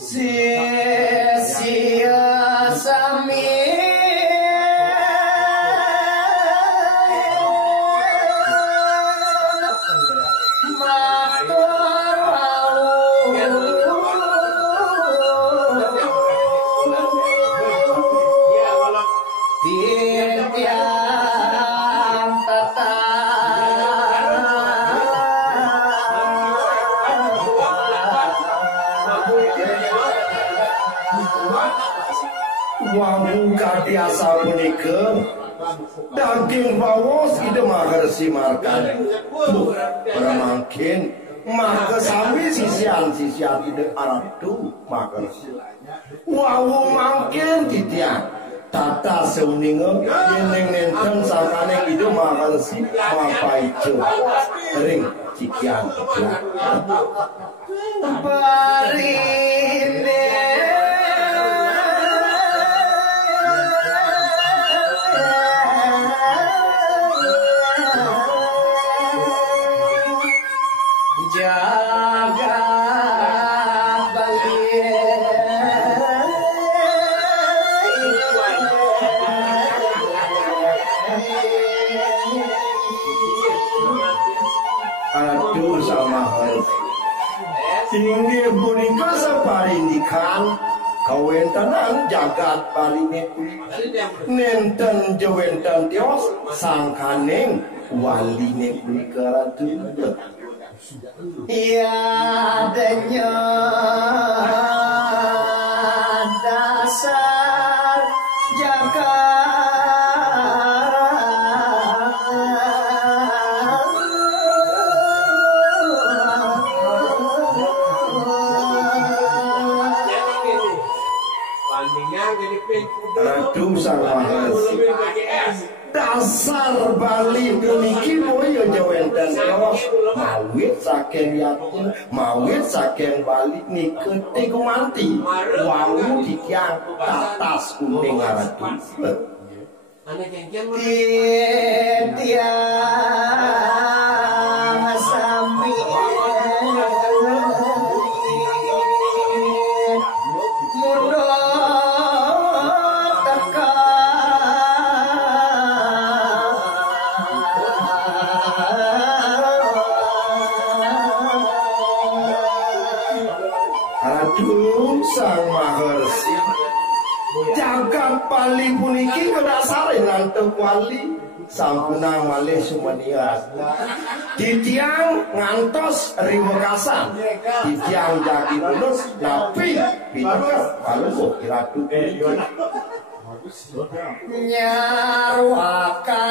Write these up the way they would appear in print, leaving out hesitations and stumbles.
sia sami matur tiang tata wangku katiasa punika daging bawos ide magersi markan permangkin maka sami sisian ide aratu magersi wawu mangkin titian tata seuninge yeneng nenten sakane ide magersi mapaijo ring cikian barine jaga aduh sama harus tinggi punika saparindikan kawentanan jagat paline nenten jewenten tios sangkaning waline punika ratu ya adanya dasar jaga ratu sang mahasi dasar Bali puniki boyo jawenten tios mawit saking yakin mawit saking Bali niketi kumanti wawu ditiang tatas kuning ratu tiang sami sang maharsi jagat Bali puniki kedasarin nantep wali sampuna malih sumania ditiang ngantos riwekasan ditiang jagi lulus napi pinter paluh kiratu nyarwakan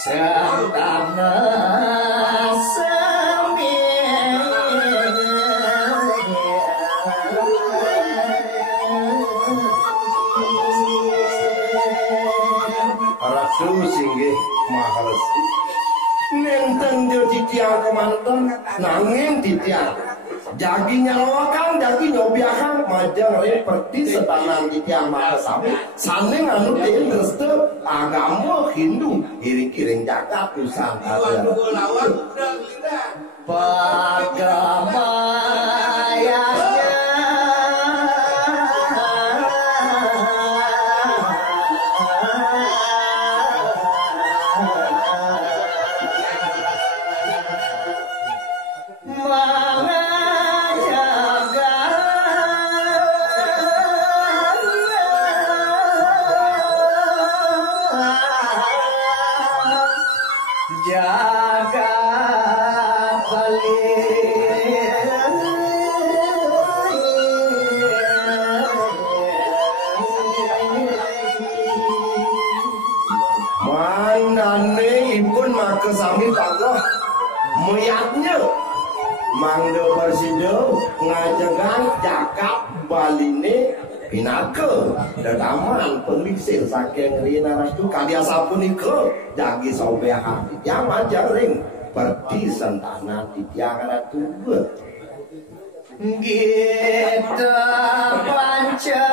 santana sami ratu singgih maharsi nenten dia ditiang kemanten nanging ditiang jagi nyalawakan jagi nyobiakan majang reperti setanan ditiang mahasami saning anu ting restu agama Hindu kiring-kiring jagat Nusantara pagamaya jaga Bali mandane ipun maka sami panggoh meyatnya mangga persido ngajengan jagat Baline pinake dadaman pengisir saking rina ratu kadya sapunika jagi sobehan jaman jaring perdi sentana titiang ratu Gita panca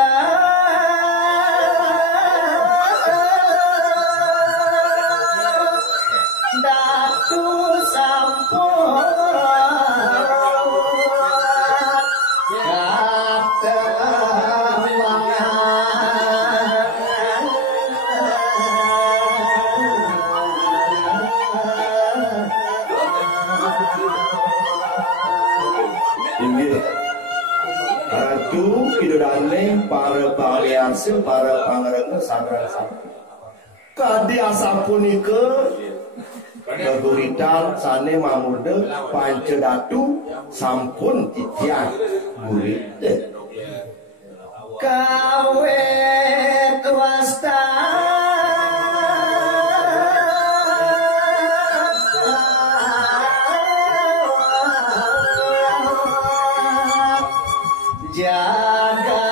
Ratu idodane para paliarse para pangerenga sareng-sareng. Kadi asapunika geguritan sane mamude pancedatu sampun titiang murid. Kawe twasta jaga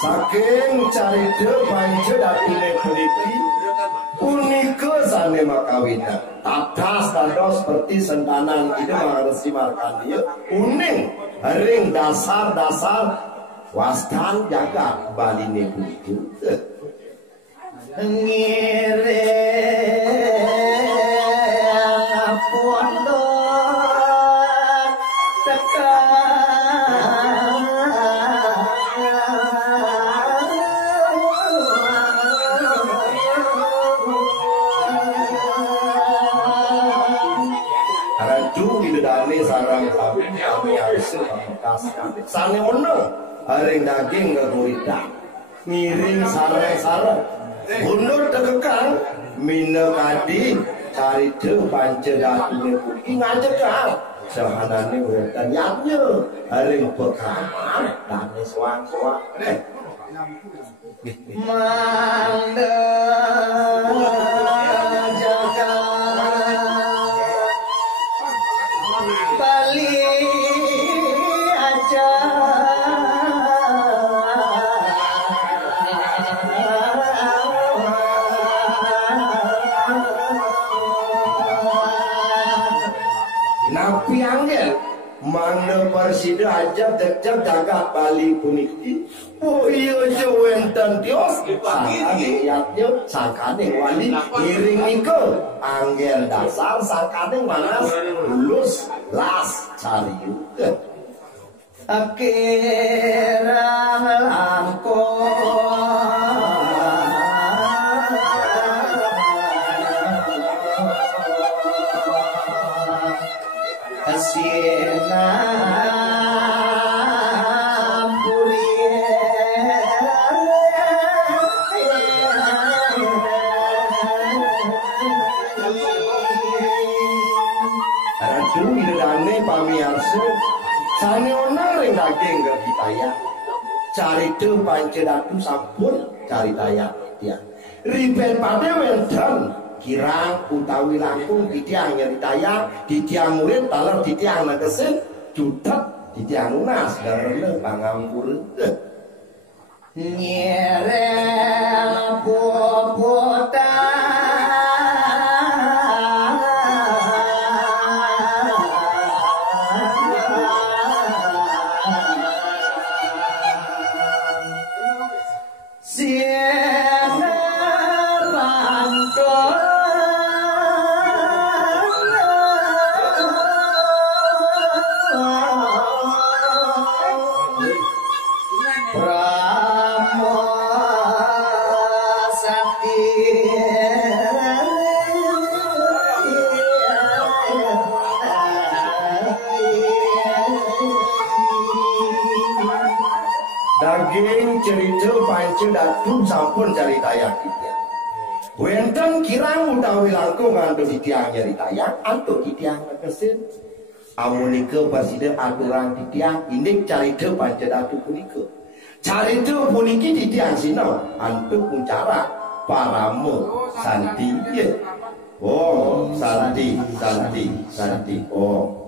saking carita pancedatine puniki punika sane makawina tatas dados seperti sentanan ide maresi markandia uning ring dasar-dasar wastan jagat baline punika ngire pondok sarang kami harus bekas sane ono haring daging gegurita miring sarang-sarang mundur tekekang mina kadi carita pancedatune puki ngajekang sahanane wetan yapnya haring pekaman dane soang-soang manda jaga Bali aja napi angel mana persida aja dejak jagat Bali puniki oh iya jawenten tios sangkane yatnya sangkane wali iring iko angel dasar sangkane manas lulus las cariu akhirnya langkung Siena Ratu idane pamiarsa sane ona ring daging gegitaya carita pancedatu sampun caritaya ya riben pade wenten kirang utawi langkung ditiang nyeritaya ditiang murid taler ditiang negesin jutet ditiang lunas darene pangampur nyereng popota daging cerita pancedatu sampun caritaya kita wenten kirang utawi langkung antuk ditiang nyeritaya antuk ditiang negesin amunika pasida aturan ditiang indik carita pancedatu punika carita puniki ditiang sinau antuk puncara paramo santi oh santi oh